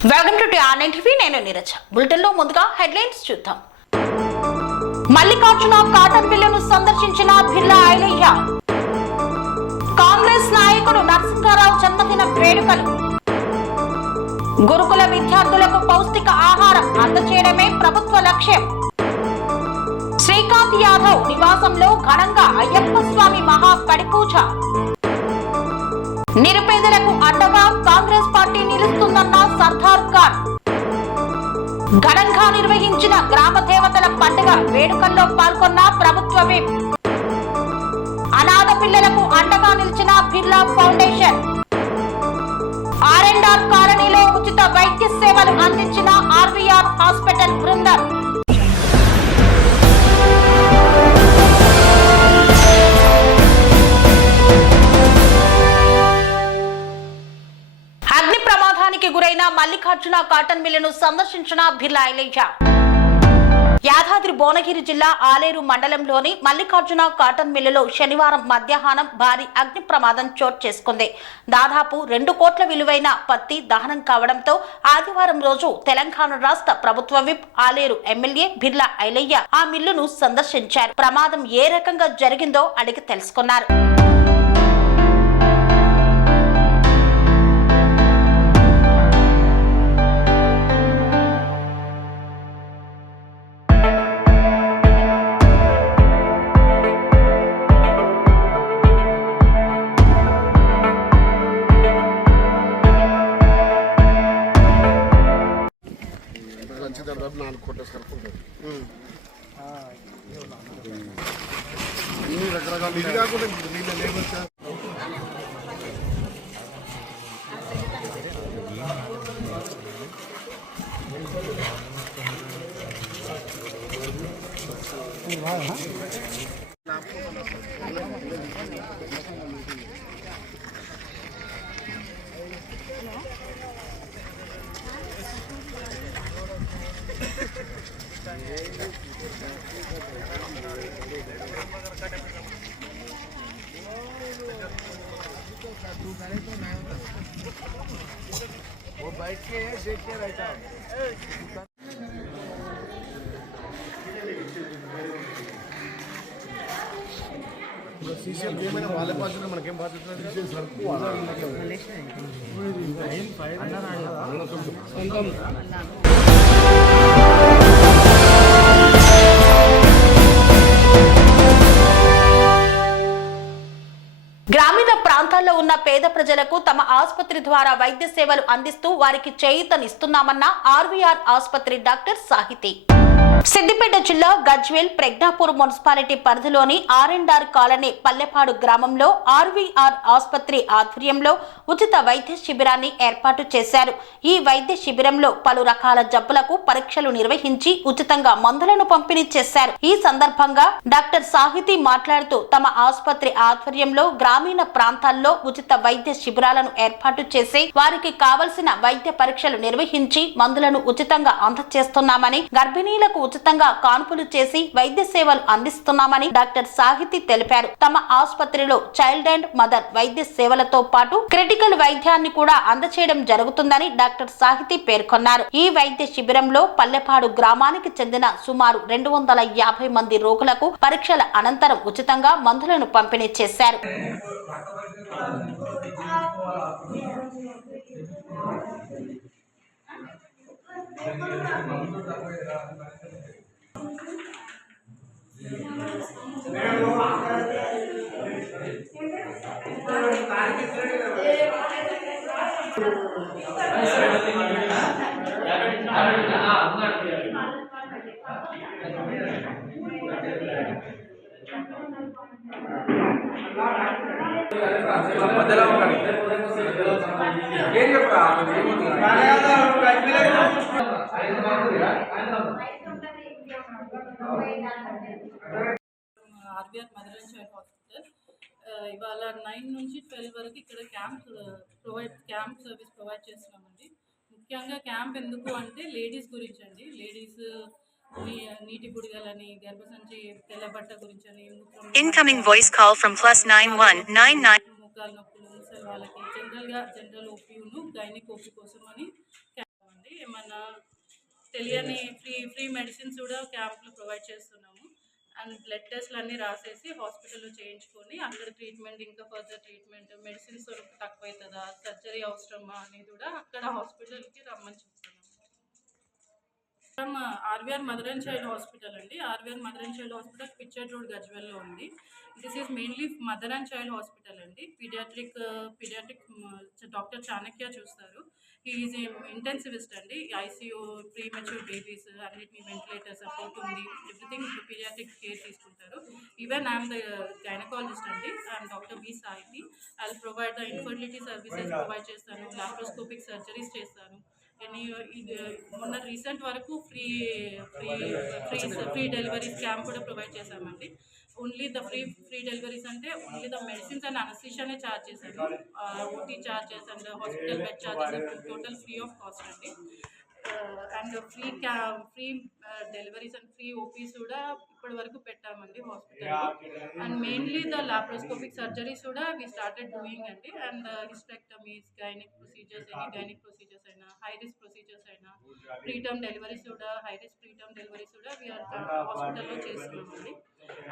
Welcome to TRN TV. నేను నీరజ. బులెటిన్లో ముందుగా హెడ్లైన్స్ చూద్దాం. మల్లికార్జున కాటన్ మిల్లును సందర్శించిన బిర్లా ఐలయ్య. కాంగ్రెస్ నాయకుడు నరసింహారావు జన్మదిన వేడుకలు. గురుకుల విద్యార్థులకు పౌష్టిక ఆహారం అందజేయడమే ప్రభుత్వ లక్ష్యం. శ్రీకాంత్ యాదవ్ నివాసంలో ఘనంగా అయ్యప్ప స్వామి మహా పడిపూజ. నిరుపేదలకు అండగా కాంగ్రెస్ పార్టీ నిలుస్తుందన్న సర్దార్ ఖాన్. ఘనంగా నిర్వహించిన గ్రామ దేవతల పండుగ వేడుకల్లో పాల్గొన్న ప్రభుత్వ విప్. అనాథ పిల్లలకు అండగా నిలిచిన బిర్లా ఫౌండేషన్. ఆర్ఎండ్ఆర్ కాలనీలో ఉచిత వైద్య సేవలు అందించిన ఆర్వీఆర్ హాస్పిటల్ బృందం. అగ్ని ప్రమాదానికి గురైన మల్లికార్జున కాటన్ మిల్లును సందర్శించిన బిర్లా ఐలయ్య. యాదాద్రి భువనగిరి జిల్లా ఆలేరు మండలంలోని మల్లికార్జున కాటన్ మిల్లులో శనివారం మధ్యాహ్నం భారీ అగ్ని ప్రమాదం చోటు చేసుకుంది. దాదాపు 2 కోట్ల విలువైన పత్తి దహనం కావడంతో ఆదివారం రోజు తెలంగాణ రాష్ట్ర ప్రభుత్వ విప్ ఆలేరు ఎమ్మెల్యే బిర్లా ఐలయ్య ఆ మిల్లును సందర్శించారు. ప్రమాదం ఏ రకంగా జరిగిందో అడిగి తెలుసుకున్నారు. నాలుగు కోటేసి కలుపుకుంటారు ఇన్ని రకరకాల ఇది కాకుండా వీళ్ళ లేబర్ చార్జ్ वो बैठ के देख के रहता है सीसीएम ఏమైనా వాళ్ళ బాధ్యత మనకేం బాధ్యత గ్రామీణ ప్రాంతాల్లో ఉన్న పేద ప్రజలకు తమ ఆసుపత్రి ద్వారా వైద్య సేవలు అందిస్తూ వారికి చేయూతనిస్తున్నామన్న ఆర్వీఆర్ ఆసుపత్రి డాక్టర్ సాహితి. సిద్దిపేట జిల్లా గజ్వేల్ ప్రజ్ఞాపూర్ మున్సిపాలిటీ పరిధిలోని ఆర్ఎండ్ఆర్ కాలనీ పల్లెపాడు గ్రామంలో ఆర్వీఆర్ ఆసుపత్రి ఆధ్వర్యంలో ఉచిత వైద్య శిబిరాన్ని ఏర్పాటు చేశారు. ఈ వైద్య శిబిరంలో పలు రకాల జబ్బులకు పరీక్షలు నిర్వహించి ఉచితంగా మందులను పంపిణీ చేశారు. ఈ సందర్భంగా డాక్టర్ సాహితి మాట్లాడుతూ తమ ఆసుపత్రి ఆధ్వర్యంలో గ్రామీణ ప్రాంతాల్లో ఉచిత వైద్య శిబిరాలను ఏర్పాటు చేసి వారికి కావలసిన వైద్య పరీక్షలు నిర్వహించి మందులను ఉచితంగా అందజేస్తున్నామని, గర్భిణీలకు ఉచితంగా కాన్పులు చేసి వైద్య సేవలు అందిస్తున్నామని డాక్టర్ సాహితి తెలిపారు. తమ ఆసుపత్రిలో చైల్డ్ అండ్ మదర్ వైద్య సేవలతో పాటు క్రిటికల్ వైద్యాన్ని కూడా అందచేయడం జరుగుతుందని డాక్టర్ సాహితి పేర్కొన్నారు. ఈ వైద్య శిబిరంలో పల్లెపాడు గ్రామానికి చెందిన సుమారు 250 మంది రోగులకు పరీక్షల అనంతరం ఉచితంగా మందులను పంపిణీ చేశారు. RBR mother and child hospital ఇవాళ 9 నుంచి 12 వరకు ఇక్కడ క్యాంప్ సర్వీస్ ప్రొవైడ్ చేస్తున్నామండి. ముఖ్యంగా క్యాంప్ ఎందుకు అంటే లేడీస్ గురించి అండి. లేడీస్ నీటి బుడగలని, గర్భసంచి తెల్లబట్ట గురించి అని, ఇన్కమింగ్ వాయిస్ కాల్ ఫ్రమ్ +9199 ముఖాల నొప్పులు, ముసలి వాళ్ళకి జనరల్ ఓపీను గైనిక్ ఓపీ కోసం అని ఏమన్నా తెలియని ఫ్రీ మెడిసిన్స్ కూడా క్యాంప్లో ప్రొవైడ్ చేస్తున్నాము. అండ్ బ్లడ్ టెస్ట్లు అన్నీ రాసేసి హాస్పిటల్లో చేయించుకొని అక్కడ ట్రీట్మెంట్, ఇంకా ఫర్దర్ ట్రీట్మెంట్, మెడిసిన్స్ తక్కువ అవుతుందా, సర్జరీ అవసరమా అనేది కూడా అక్కడ హాస్పిటల్కి రమ్మని చెప్తున్నాము. RVR mother and child hospital అండి. RVR mother and child hospital picture road గజ్వెల్లో ఉంది. This is mainly mother and child hospital అండి. పీడియాట్రిక్ డాక్టర్ చాణక్య చూస్తారు. హీ ఈజ్ ఇంటెన్సివిస్ట్ అండి. ఐసీయూ, ప్రీ మెచ్యూర్ బేబీస్ అన్నిటిని వెంటిలేటర్ సపోర్ట్ ఉంది, ఎవ్రీథింగ్ పీడియాట్రిక్ కేర్ తీసుకుంటారు. Even I'm the gynaecologist అండి. I'm doctor B Saiti. I will provide the infertility services provide చేస్తాను, laparoscopic surgeries చేస్తాను. మొన్న రీసెంట్ వరకు ఫ్రీ డెలివరీస్ క్యాంప్ కూడా ప్రొవైడ్ చేశామండి. ఓన్లీ ద ఫ్రీ డెలివరీస్ అంటే ఓన్లీ ద మెడిసిన్స్ అండ్ అనస్థీషియానే ఛార్జ్ చేశాను. OT charges and hospital bed charges total free of cost అండి. And free deliveries and free OPs కూడా ఇప్పటి వరకు పెట్టామండి హాస్పిటల్లో. And mainly the laparoscopic surgeries కూడా వీ స్టార్టెడ్ డూయింగ్ అండి. And hysterectomies, gynaec procedures, any gynaec procedures అయినా, high risk procedures అయినా, ప్రీటర్మ్ డెలివరీస్ కూడా, హై రిస్క్ ప్రీటర్మ్ డెలివరీస్ కూడా వీఆర్ హాస్పిటల్లో చేస్తున్నామండి.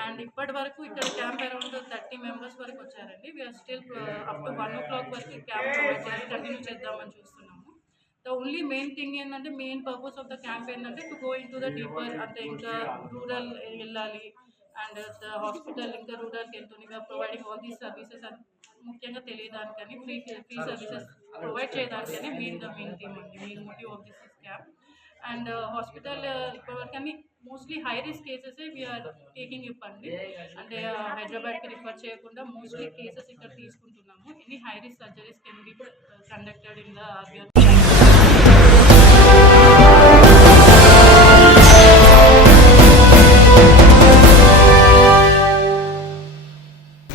అండ్ ఇప్పటి వరకు ఇక్కడ క్యాంప్ అరౌండ్ 30 మెంబర్స్ వరకు వచ్చారండి. We are still up to 1 o'clock వరకు క్యాంప్ కంటిన్యూ చేద్దామని చూస్తున్నాము. ద ఓన్లీ మెయిన్ థింగ్ ఏంటంటే, main purpose of the camp ఏంటంటే to go in to the deeper, అంటే ఇంకా రూరల్ వెళ్ళాలి అండ్ ద హాస్పిటల్ ఇంకా రూరల్కి వెళ్తుంది. We are providing all these services అని ముఖ్యంగా తెలియడానికని, ఫ్రీ సర్వీసెస్ ప్రొవైడ్ చేయడానికని మెయిన్ థీమ్ అండి, main motive of this camp. And hospital ఇప్పటివరకు mostly high risk cases we are taking ఇప్పండి. అంటే హైదరాబాద్కి రిఫర్ చేయకుండా మోస్ట్లీ కేసెస్ ఇక్కడ తీసుకుంటున్నాము. Any high risk surgeries can be conducted in the RVR.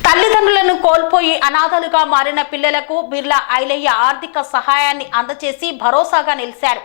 తల్లిదండ్రులను కోల్పోయి అనాథలుగా మారిన పిల్లలకు బిర్లా ఐలయ్య ఆర్థిక సహాయాన్ని అందజేసి భరోసాగా నిలిచారు.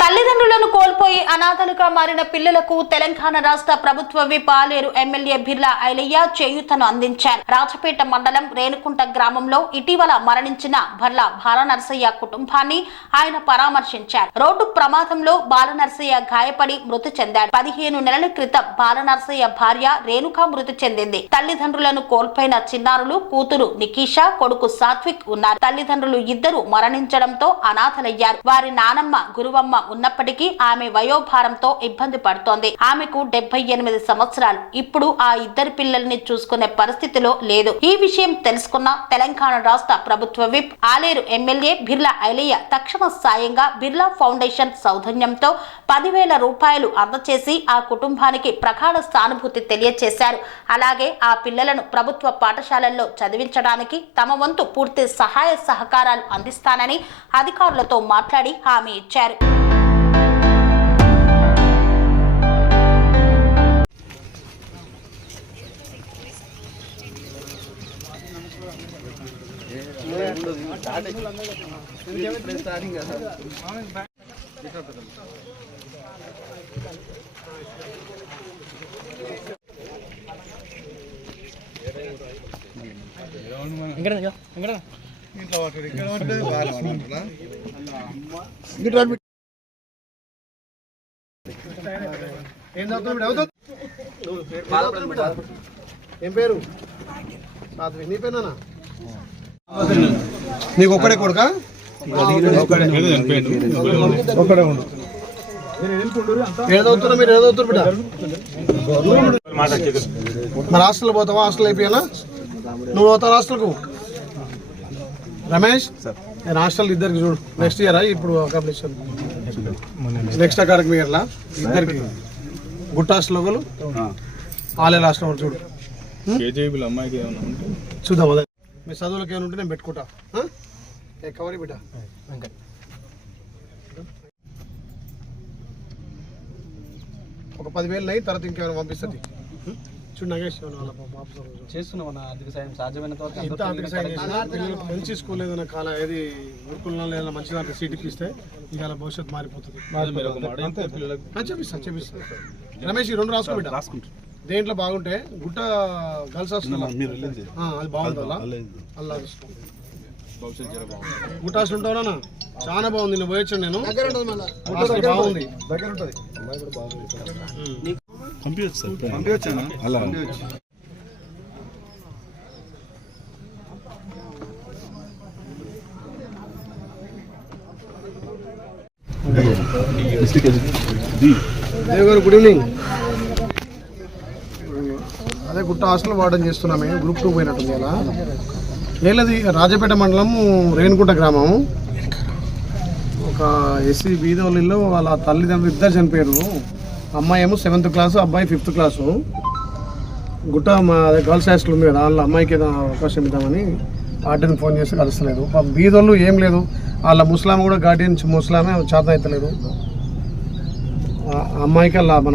తల్లిదండ్రులను కోల్పోయి అనాథలుగా మారిన పిల్లలకు తెలంగాణ రాష్ట్ర ప్రభుత్వ విప్ ఆలేరు ఎమ్మెల్యే బిర్లా ఐలయ్య చేయూతను అందించారు. రాజపేట మండలం రేణుకుంట గ్రామంలో ఇటీవల మరణించిన భర్లా బాలనరసయ్య కుటుంబాన్ని ఆయన పరామర్శించారు. రోడ్డు ప్రమాదంలో బాలనరసయ్య గాయపడి మృతి చెందాడు. 15 నెలల క్రితం బాలనరసయ్య భార్య రేణుక మృతి చెందింది. తల్లిదండ్రులను కోల్పోయిన చిన్నారులు కూతురు నికీషా, కొడుకు సాత్విక్ ఉన్నారు. తల్లిదండ్రులు ఇద్దరు మరణించడంతో అనాథలయ్యారు. వారి నానమ్మ గురువమ్మ ఉన్నప్పటికీ ఆమె వయోభారంతో ఇబ్బంది పడుతోంది. ఆమెకు 78 సంవత్సరాలు. ఇప్పుడు ఆ ఇద్దరు పిల్లల్ని చూసుకునే పరిస్థితిలో లేదు. ఈ విషయం తెలుసుకున్న తెలంగాణ రాష్ట్ర ప్రభుత్వ విప్ ఆలేరు ఎమ్మెల్యే బిర్లా ఐలయ్య తక్షణ సాయంగా బిర్లా ఫౌండేషన్ సౌజన్యంతో 10,000 రూపాయలు అందచేసి ఆ కుటుంబానికి ప్రగాఢ సానుభూతి తెలియజేశారు. అలాగే ఆ పిల్లలను ప్రభుత్వ పాఠశాలల్లో చదివించడానికి తమ వంతు పూర్తి సహాయ సహకారాలు అందిస్తానని అధికారులతో మాట్లాడి హామీ ఇచ్చారు. ఏం పేరు? నీ పేరునా? నీకు ఒక్కడే కొడుకా? ఏదవుతున్నా మీరు ఏదవుతారు బిడ్డ? మరి హాస్టల్ పోతావా? హాస్టల్ అయిపోయానా? నువ్వు పోతావు హాస్టల్కు? రమేష్, నేను హాస్టల్ ఇద్దరికి చూడు. నెక్స్ట్ ఇయరా? ఇప్పుడు కంప్లీషన్ నెక్స్ట్ అకాడమిక్ ఇయర్లా ఇద్దరికి గుట్ట హాస్టల్ ఒకరు, ఆలేరు హాస్టల్ ఒకరు చూడు. చూద్దాం. అదే మీ చదువులకు ఏమైనా ఉంటే నేను పెట్టుకుంటా. కవరి బిడ్డ ఒక 10,000 అయి తర్వాత ఇంకేమైనా పంపిస్తుంది. చూడు నగేష్ చేస్తున్నాం ఆర్థిక సాయం సాధ్యమైనంత వరకు. ఇంత ఆర్థిక సాయం చేసినా మంచి స్కూల్ ఏదైనా కాలం ఏది ఊరుకుల్లో ఏదైనా మంచి దాంట్లో సీట్ ఇప్పిస్తే ఇవాళ భవిష్యత్తు మారిపోతుంది. చెప్పిస్తా. రమేష్ ఈ 2 రాసుకో బిడ్డ. దేంట్లో బాగుంటే గుట్ట గర్ల్స్ హాస్టల్ అది బాగుంటుందా? అల్లా గుట్టాస్ ఉంటావునా చాలా బాగుంది. నేను పోయొచ్చాను నేను. గుట్టాస్ బాగుంది. పంపించా అలా దేవ్ గారు గుడ్ ఈవినింగ్. అదే గుట్ట హాస్టల్ వార్డెన్ చేస్తున్నామే. గ్రూప్ 2 పోయినట్టుంది అలా. ఏలది రాజపేట మండలం రేణుగుంట గ్రామం. ఒక ఎస్సీ బీదోళ్ళలో వాళ్ళ తల్లిదండ్రులు ఇద్దరు చనిపోయారు. అమ్మాయి ఏమో 7th క్లాసు, అబ్బాయి 5th క్లాసు. గుట్ట మా గర్ల్స్ హాస్టల్ ఉంది కదా, వాళ్ళ అమ్మాయికి ఏదో అవకాశం ఇద్దామని వార్డెన్ ఫోన్ చేసి కలుస్తలేదు. బీదోళ్ళు ఏం లేదు, వాళ్ళ ముస్లాం కూడా గార్డియన్ ముస్లామే చేత అవుతలేదు. అమ్మాయికి అలా మన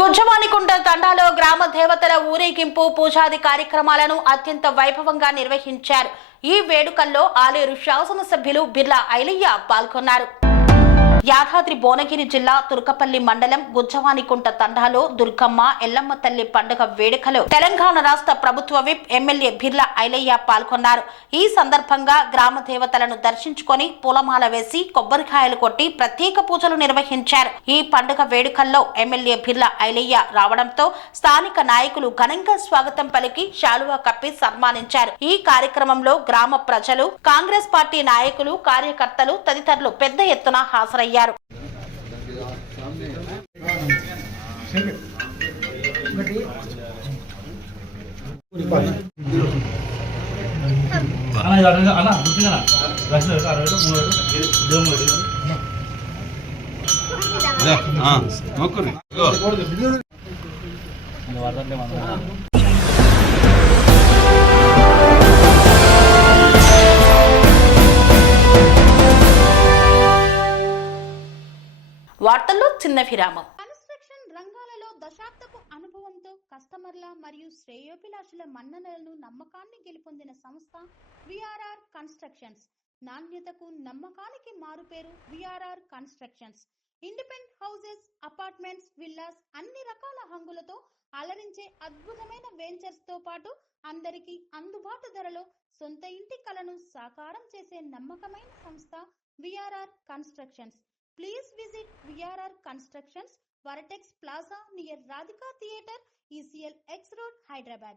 గుజ్జవానికుంట తండాలో గ్రామ దేవతల ఊరేగింపు పూజాది కార్యక్రమాలను అత్యంత వైభవంగా నిర్వహించారు. ఈ వేడుకల్లో ఆలేరు శాసనసభ్యులు బిర్లా ఐలయ్య పాల్గొన్నారు. యాదాద్రి భువనగిరి జిల్లా తుర్కపల్లి మండలం గుజ్జవానికుంట తండాలో దుర్గమ్మ ఎల్లమ్మ తల్లి పండుగ వేడుకలో తెలంగాణ రాష్ట్ర ప్రభుత్వ విప్ ఎమ్మెల్యే బిర్లా ఐలయ్య పాల్గొన్నారు. ఈ సందర్భంగా గ్రామ దేవతలను దర్శించుకొని పూలమాల వేసి కొబ్బరికాయలు కొట్టి ప్రత్యేక పూజలు నిర్వహించారు. ఈ పండుగ వేడుకల్లో ఎమ్మెల్యే బిర్లా ఐలయ్య రావడంతో స్థానిక నాయకులు ఘనంగా స్వాగతం పలికి శాలువా కప్పి సన్మానించారు. ఈ కార్యక్రమంలో గ్రామ ప్రజలు, కాంగ్రెస్ పార్టీ నాయకులు, కార్యకర్తలు తదితరులు పెద్ద ఎత్తున హాజరయ్యారు. వార్తల్లో చిన్న విరామం. కన్స్ట్రక్షన్ రంగాలలో దశాబ్దపు అనుభవంతో కస్టమర్ల మరియు శ్రేయోభిలాషుల మన్ననలను, నమ్మకాన్ని గెలుపొందిన సంస్థ విఆర్ఆర్ కన్స్ట్రక్షన్స్. నాణ్యతకు, నమ్మకానికి మారుపేరు VRR constructions. Independent houses, apartments, villas అన్ని రకాల హంగులతో అలరించే అద్భుతమైన వెంచర్స్ తో పాటు అందరికీ అందుబాటు ధరలో సొంత ఇంటి కలను సాకారం చేసే నమ్మకమైన సంస్థ VRR constructions. Please visit VRR Constructions, Varatex Plaza near Radhika Theatre, ECL X Road, Hyderabad.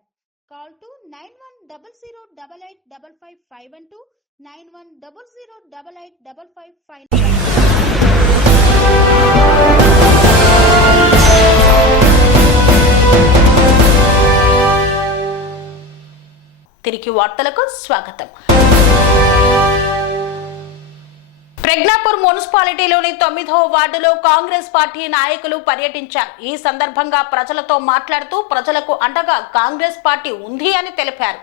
Call to 9100885551 9100885551. తిరిగి వార్తలకు స్వాగతం. ప్రజ్ఞాపూర్ మున్సిపాలిటీలోని 9వ వార్డులో కాంగ్రెస్ పార్టీ నాయకులు పర్యటించారు. ఈ సందర్భంగా ప్రజలతో మాట్లాడుతూ ప్రజలకు అండగా కాంగ్రెస్ పార్టీ ఉంది అని తెలిపారు.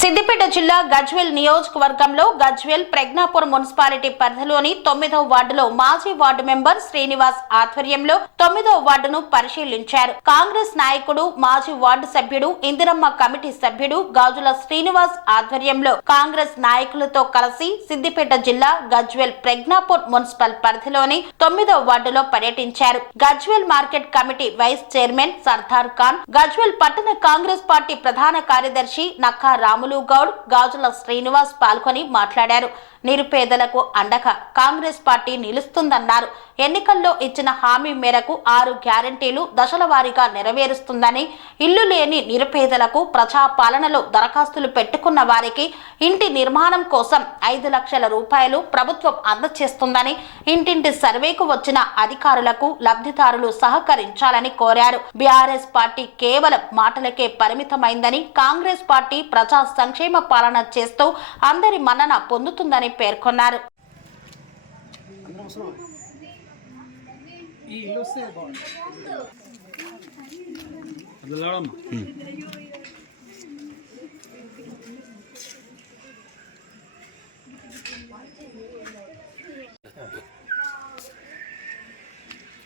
సిద్దిపేట జిల్లా గజ్వేల్ నియోజకవర్గంలో గజ్వేల్ ప్రజ్ఞాపూర్ మున్సిపాలిటీ పరిధిలోని 9వ వార్డులో మాజీ వార్డు మెంబర్ శ్రీనివాస్ ఆధ్వర్యంలో 9వ వార్డును పరిశీలించారు. కాంగ్రెస్ నాయకుడు, మాజీ వార్డు సభ్యుడు, ఇందిరమ్మ కమిటీ సభ్యుడు గాజుల శ్రీనివాస్ ఆధ్వర్యంలో కాంగ్రెస్ నాయకులతో కలిసి సిద్దిపేట జిల్లా గజ్వేల్ ప్రజ్ఞాపూర్ మున్సిపల్ పరిధిలోని 9వ వార్డులో పర్యటించారు. Gajwel market committee vice chairman Sardar Khan, Gajwel పట్టణ కాంగ్రెస్ పార్టీ ప్రధాన కార్యదర్శి నక్కా రాములు గౌడ్, గాజుల శ్రీనివాస్ పాల్గొని మాట్లాడారు. నిరుపేదలకు అండగా కాంగ్రెస్ పార్టీ నిలుస్తుందన్నారు. ఎన్నికల్లో ఇచ్చిన హామీ మేరకు 6 గ్యారంటీలు దశల వారీగా నెరవేరుస్తుందని, ఇల్లు లేని నిరుపేదలకు ప్రజాపాలనలో దరఖాస్తులు పెట్టుకున్న వారికి ఇంటి నిర్మాణం కోసం 5 లక్షల రూపాయలు ప్రభుత్వం అందజేస్తుందని, ఇంటింటి సర్వేకు వచ్చిన అధికారులకు లబ్ధిదారులు సహకరించాలని కోరారు. బీఆర్ఎస్ పార్టీ కేవలం మాటలకే పరిమితమైందని, కాంగ్రెస్ పార్టీ ప్రజా సంక్షేమ పాలన చేస్తూ అందరి మన్నన పొందుతుందని పేర్కొన్నారు.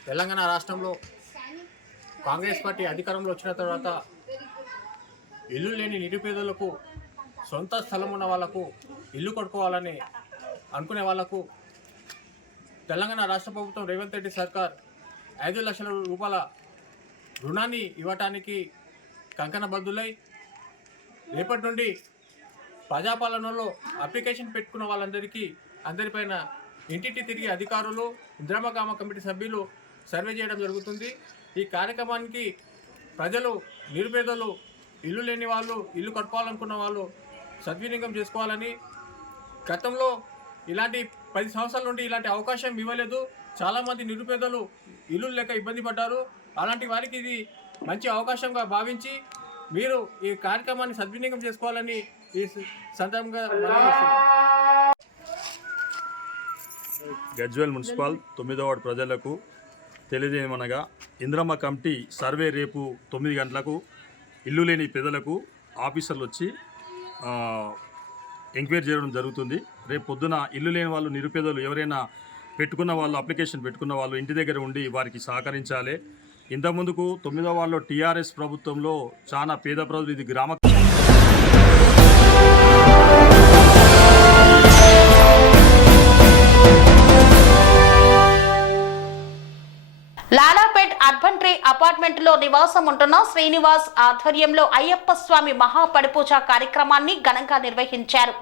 తెలంగాణ రాష్ట్రంలో కాంగ్రెస్ పార్టీ అధికారంలో వచ్చిన తర్వాత ఇల్లు లేని నిరుపేదలకు, సొంత స్థలం ఉన్న వాళ్లకు ఇల్లు కట్టుకోవాలని అనుకునే వాళ్లకు తెలంగాణ రాష్ట్ర ప్రభుత్వం రేవంత్ రెడ్డి సర్కార్ 5 లక్షల రూపాయల రుణాన్ని ఇవ్వటానికి కంకణబద్ధులై రేపటి నుండి ప్రజాపాలనలో అప్లికేషన్ పెట్టుకున్న వాళ్ళందరికీ అందరిపైన ఇంటింటి తిరిగి అధికారులు ఇందిరమ్మ గ్రామ కమిటీ సభ్యులు సర్వే చేయడం జరుగుతుంది. ఈ కార్యక్రమానికి ప్రజలు, నిరుపేదలు, ఇల్లు లేని వాళ్ళు, ఇల్లు కట్టుకోవాలనుకున్న వాళ్ళు సద్వినియోగం చేసుకోవాలని, గతంలో ఇలాంటి 10 సంవత్సరాల నుండి ఇలాంటి అవకాశం ఇవ్వలేదు. చాలామంది నిరుపేదలు ఇల్లు లేక ఇబ్బంది పడ్డారు. అలాంటి వారికి ఇది మంచి అవకాశంగా భావించి మీరు ఈ కార్యక్రమాన్ని సద్వినియోగం చేసుకోవాలని ఈ సందర్భంగా గజ్వేల్ మున్సిపల్ 9వ వార్డు ప్రజలకు తెలియజేయమనగా ఇందిరమ్మ కమిటీ సర్వే రేపు 9 గంటలకు ఇల్లు లేని పేదలకు ఆఫీసర్లు వచ్చి ఎంక్వైరీ చేయడం జరుగుతుంది. రేపు పొద్దున ఇల్లు లేని వాళ్ళు, నిరుపేదలు ఎవరైనా పెట్టుకున్న వాళ్ళు, అప్లికేషన్ పెట్టుకున్న వాళ్ళు ఇంటి దగ్గర ఉండి వారికి సహకరించాలి. ఇంతకుముందుకు 9వ వార్డులో టీఆర్ఎస్ ప్రభుత్వంలో చాలా పేద ప్రజలు ఇది గ్రామ లాలాపేట్ అర్బన్ ట్రీ అపార్ట్మెంట్ లో నివాసం ఉంటున్న శ్రీనివాస్ ఆధ్వర్యంలో అయ్యప్ప స్వామి మహాపడిపూజ కార్యక్రమాన్ని ఘనంగా నిర్వహించారు.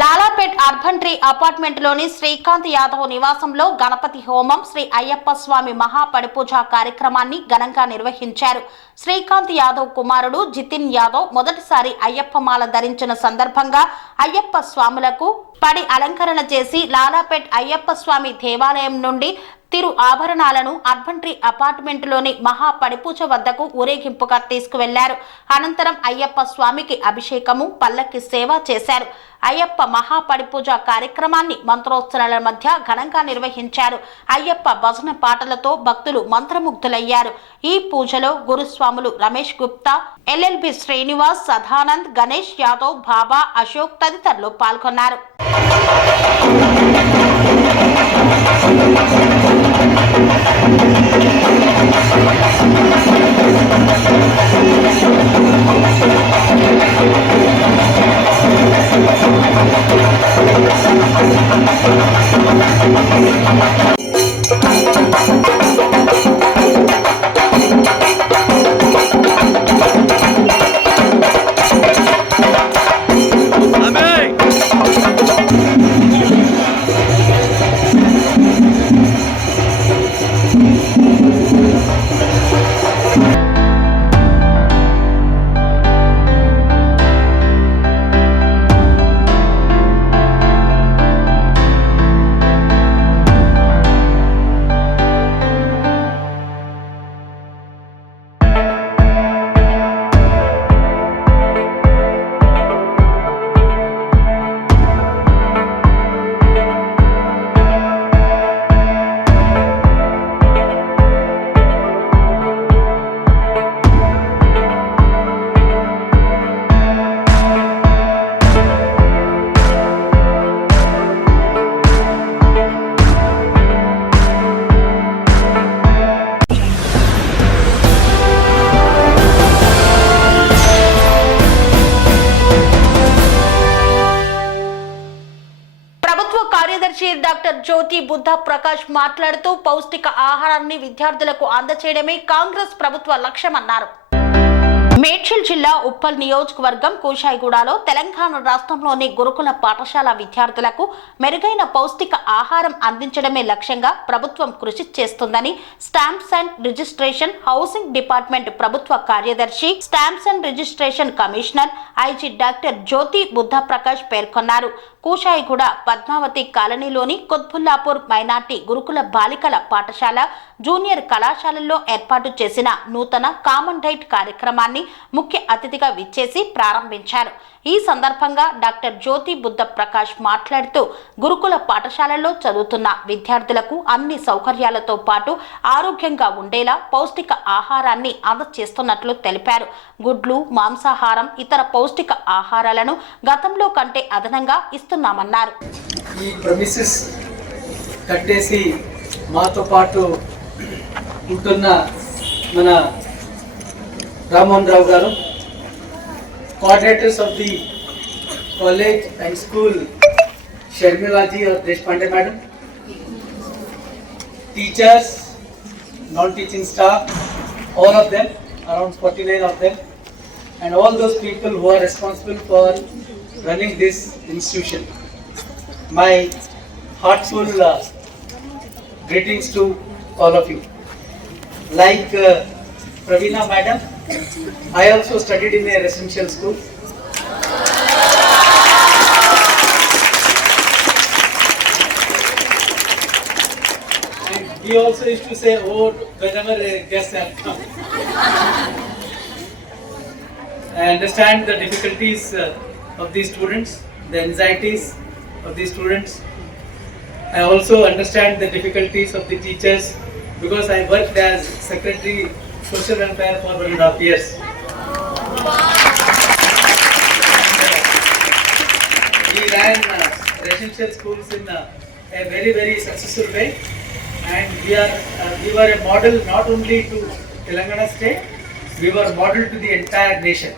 లాలాపేట్ అర్బన్ ట్రీ అపార్ట్మెంట్ లోని శ్రీకాంత్ యాదవ్ నివాసంలో గణపతి హోమం, శ్రీ అయ్యప్ప స్వామి మహాపడిపూజ కార్యక్రమాన్ని ఘనంగా నిర్వహించారు. శ్రీకాంత్ యాదవ్ కుమారుడు జితిన్ యాదవ్ మొదటిసారి అయ్యప్ప మాల ధరించిన సందర్భంగా అయ్యప్ప స్వాములకు పడి అలంకరణ చేసి లాలాపేట్ అయ్యప్ప స్వామి దేవాలయం నుండి తిరు ఆభరణాలను అర్బన్ ట్రీ అపార్ట్మెంట్లోని మహాపడిపూజ వద్దకు ఊరేగింపుగా తీసుకువెళ్లారు. అనంతరం అయ్యప్ప స్వామికి అభిషేకము, పల్లకి సేవ చేశారు. అయ్యప్ప మహాపడిపూజ కార్యక్రమాన్ని మంత్రోచ్చరణల మధ్య ఘనంగా నిర్వహించారు. అయ్యప్ప భజన పాటలతో భక్తులు మంత్రముగ్ధులయ్యారు. ఈ పూజలో గురుస్వాములు రమేష్ గుప్తా, ఎల్ఎల్బి శ్రీనివాస్, సదానంద్, గణేష్ యాదవ్, బాబా, అశోక్ తదితరులు పాల్గొన్నారు. డాక్టర్ జ్యోతి బుద్ధ ప్రకాష్ మాట్లాడుతూ పౌష్టిక ఆహారాన్ని విద్యార్థులకు అందచేయడమే కాంగ్రెస్ ప్రభుత్వ లక్ష్యమన్నారు. మేడ్చల్ జిల్లా ఉప్పల్ నియోజకవర్గం కూషాయిగూడలో తెలంగాణ రాష్ట్రంలోని గురుకుల పాఠశాల విద్యార్థులకు మెరుగైన పౌష్టిక ఆహారం అందించడమే లక్ష్యంగా ప్రభుత్వం కృషి చేస్తుందని stamps and registration housing department ప్రభుత్వ కార్యదర్శి, stamps and registration commissioner IG doctor Jyothi Buddha Prakash పేర్కొన్నారు. కూషాయిగూడ పద్మావతి కాలనీలోని కుత్బుల్లాపూర్ మైనార్టీ గురుకుల బాలికల పాఠశాల, జూనియర్ కళాశాలల్లో ఏర్పాటు చేసిన నూతన కామన్ డైట్ కార్యక్రమాన్ని ముఖ్య అతిథిగా విచ్చేసి ప్రారంభించారు. ఈ సందర్భంగా డాక్టర్ జ్యోతి బుద్ధ ప్రకాష్ మాట్లాడుతూ గురుకుల పాఠశాలల్లో చదువుతున్న విద్యార్థులకు అన్ని సౌకర్యాలతో పాటు ఆరోగ్యంగా ఉండేలా పౌష్టిక ఆహారాన్ని అందజేస్తున్నట్లు తెలిపారు. గుడ్లు, మాంసాహారం, ఇతర పౌష్టిక ఆహారాలను గతంలో కంటే అదనంగా ఇస్తున్నామన్నారు. ఈ ప్రమిసెస్ కట్టేసి మాతో పాటు ఉంటున్న మన రామ్మోహన్ రావు గారు, coordinators of the college and school, Sharmilaji or Deshpande madam, teachers, non-teaching staff, all of them, around 49 of them, and all those people who are responsible for running this institution. My heartful greetings to all of you. Like Praveena madam, I also studied in a residential school. And we also used to say, oh, whenever guests have come. I understand the difficulties of these students, the anxieties of these students. I also understand the difficulties of the teachers because I worked as Secretary Social Welfare for 1.5 years. We ran residential schools in a very, very successful way, and we were a model not only to Telangana state, we were model to the entire nation.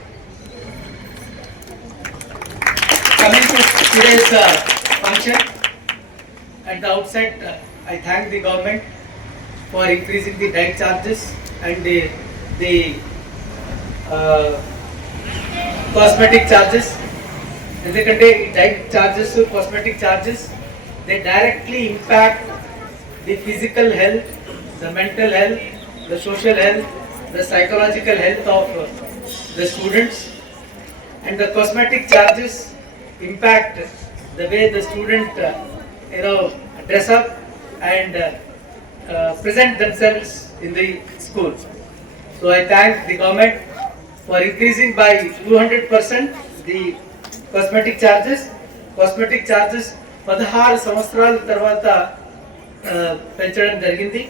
Coming to today's function, at the outset, I thank the government for increasing the diet charges and the cosmetic charges. ఎందుకంటే diet charges, cosmetic charges, they directly impact the physical health, the mental health, the social health, the psychological health of the students, and the cosmetic charges impact the way the student dress up and present themselves in the school. So I thank the government for increasing by 200% the cosmetic charges. Cosmetic charges 16 సంవత్సరాల తర్వాత పెంచడం జరిగింది.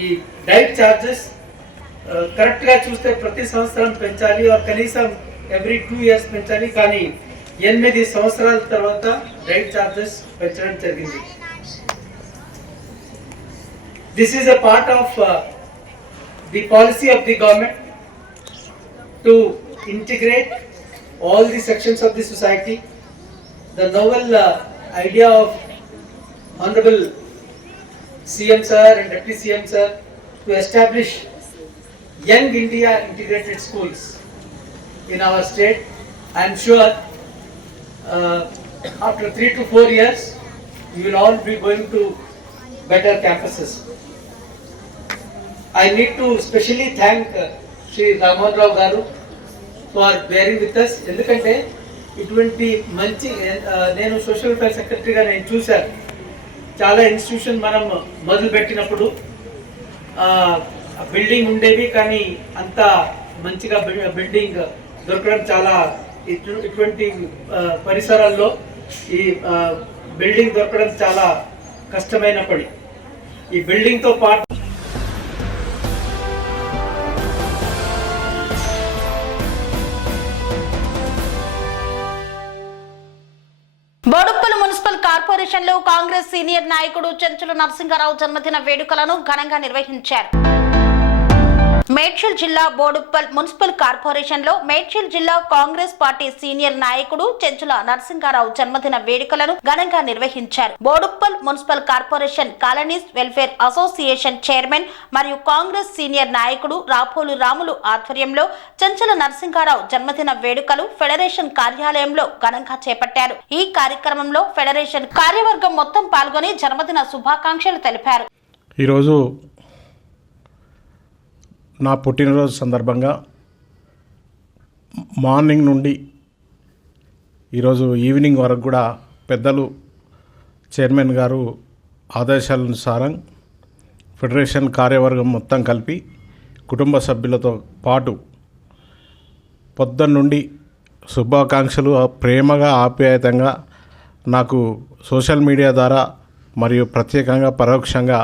ఈ diet charges కరెక్ట్గా చూస్తే ప్రతి సంవత్సరం పెంచాలి, కనీసం ఎవ్రీ 2 years పెంచాలి, కానీ 8 సంవత్సరాల తర్వాత డైట్ చార్జెస్ పెంచడం జరిగింది. This is a part of the policy of the government to integrate all the sections of the society. The novel idea of Honorable CM Sir and Deputy CM Sir to establish Young India integrated schools in our state. I am sure after 3 to 4 years, we will all be going to better campuses. I need to specially thank Shri Ramohan Rao Garu for bearing with us. ఎందుకంటే ఇటువంటి మంచి నేను social welfare సెక్రటరీగా నేను చూశాను. చాలా institution మనం మొదలుపెట్టినప్పుడు బిల్డింగ్ ఉండేవి, కానీ అంత మంచిగా బిల్డింగ్ దొరకడం చాలా ఇటువంటి పరిసరాల్లో ఈ బిల్డింగ్ దొరకడం చాలా కష్టమైన పని. ఈ బిల్డింగ్తో పాటు బోడుప్పల్ మున్సిపల్ కార్పొరేషన్ లో కాంగ్రెస్ సీనియర్ నాయకుడు చెంచుల నరసింహారావు జన్మదిన వేడుకలను ఘనంగా నిర్వహించారు. మేడ్చల్ జిల్లా బోడుప్పల్ మున్సిపల్ కార్పొరేషన్ లో మేడ్చల్ జిల్లా కాంగ్రెస్ పార్టీ సీనియర్ నాయకుడు చెంచుల నరసింహారావు జన్మదిన వేడుకలను ఘనంగా నిర్వహించారు. Boduppal municipal corporation colonies welfare association chairman మరియు కాంగ్రెస్ సీనియర్ నాయకుడు రాపోలు రాములు ఆధ్వర్యంలో చెంచుల నరసింహారావు జన్మదిన వేడుకలు ఫెడరేషన్ కార్యాలయంలో ఘనంగా చేపట్టారు. ఈ కార్యక్రమంలో ఫెడరేషన్ కార్యవర్గం మొత్తం పాల్గొని జన్మదిన శుభాకాంక్షలు తెలిపారు. ఈరోజు నా పుట్టినరోజు సందర్భంగా మార్నింగ్ నుండి ఈరోజు ఈవినింగ్ వరకు కూడా పెద్దలు చైర్మన్ గారు ఆదేశాలనుసారం ఫెడరేషన్ కార్యవర్గం మొత్తం కలిపి కుటుంబ సభ్యులతో పాటు పొద్దున్న నుండి శుభాకాంక్షలు ప్రేమగా ఆప్యాయతంగా నాకు సోషల్ మీడియా ద్వారా మరియు ప్రత్యేకంగా పరోక్షంగా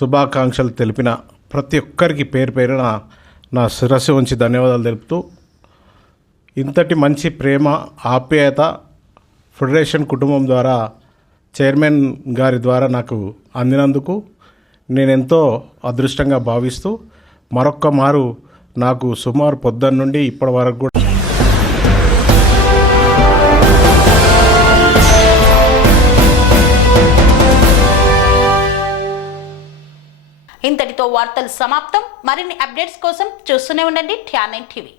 శుభాకాంక్షలు తెలిపిన ప్రతి ఒక్కరికి పేరు పేరున నా శిరస్సు ఉంచి ధన్యవాదాలు తెలుపుతూ, ఇంతటి మంచి ప్రేమ ఆప్యాయత ఫెడరేషన్ కుటుంబం ద్వారా చైర్మన్ గారి ద్వారా నాకు అందినందుకు నేనెంతో అదృష్టంగా భావిస్తూ మరొక్క మారు నాకు సుమారు పొద్దున్న నుండి ఇప్పటి వరకు కూడా ఇంతటితో వార్తలు సమాప్తం. మరిన్ని అప్డేట్స్ కోసం చూస్తూనే ఉండండి TR9 టీవీ.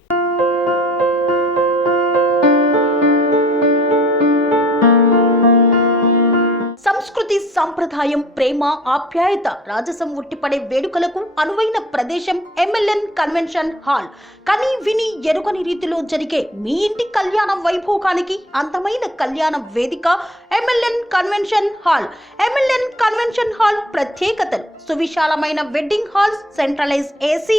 సంస్కృతి, సాంప్రదాయం, ప్రేమ, ఆప్యాయత, రాజసం ఉట్టిపడే వేడుకలకు అనువైన ప్రదేశం MLN కన్వెన్షన్ హాల్. కని విని ఎరుగని రీతిలో జరిగే మీ ఇంటి కళ్యాణ వైభోగానికి అందమైన కళ్యాణ వేదిక MLN convention hall. MLN convention hall ప్రత్యేకతలు: సువిశాలమైన wedding halls, centralise AC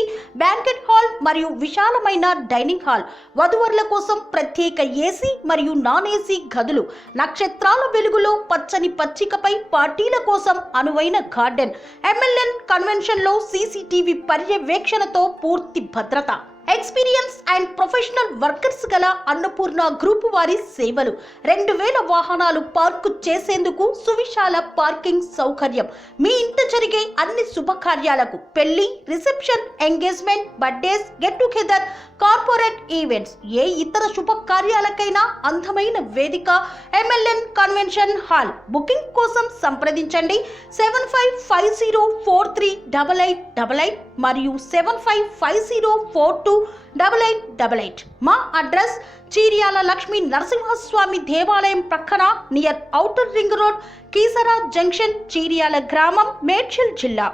banquet hall మరియు విశాలమైన డైనింగ్ హాల్. వధువరుల కోసం ప్రత్యేక AC మరియు నాన్ AC గదులు. నక్షత్రాల వెలుగులో పచ్చని పచ్చికపై పార్టీల కోసం అనువైన గార్డెన్. MLN కన్వెన్షన్ లో CCTV పర్యవేక్షణతో పూర్తి భద్రత. ఎక్స్పీరియన్స్ అండ్ ప్రొఫెషనల్ వర్కర్స్ గల అన్నపూర్ణ గ్రూప్ వారి సేవలు. 2000 వాహనాలు పార్కు చేసేందుకు సువిశాల పార్కింగ్ సౌకర్యం. మీ ఇంట జరిగే అన్ని శుభకార్యాలకు, పెళ్లి, reception, engagement, birthdays, get together, corporate events, ఏ ఇతర శుభకార్యాలకైనా అందమైన వేదిక MLN కన్వెన్షన్ హాల్. బుకింగ్ కోసం సంప్రదించండి 7550438888 మరియు 7550428888. మా అడ్రస్ చీర్యాల లక్ష్మీ నరసింహస్వామి దేవాలయం ప్రక్కన, near outer ring road, Keesara junction, Cheeryal గ్రామం, మేడ్చల్ జిల్లా.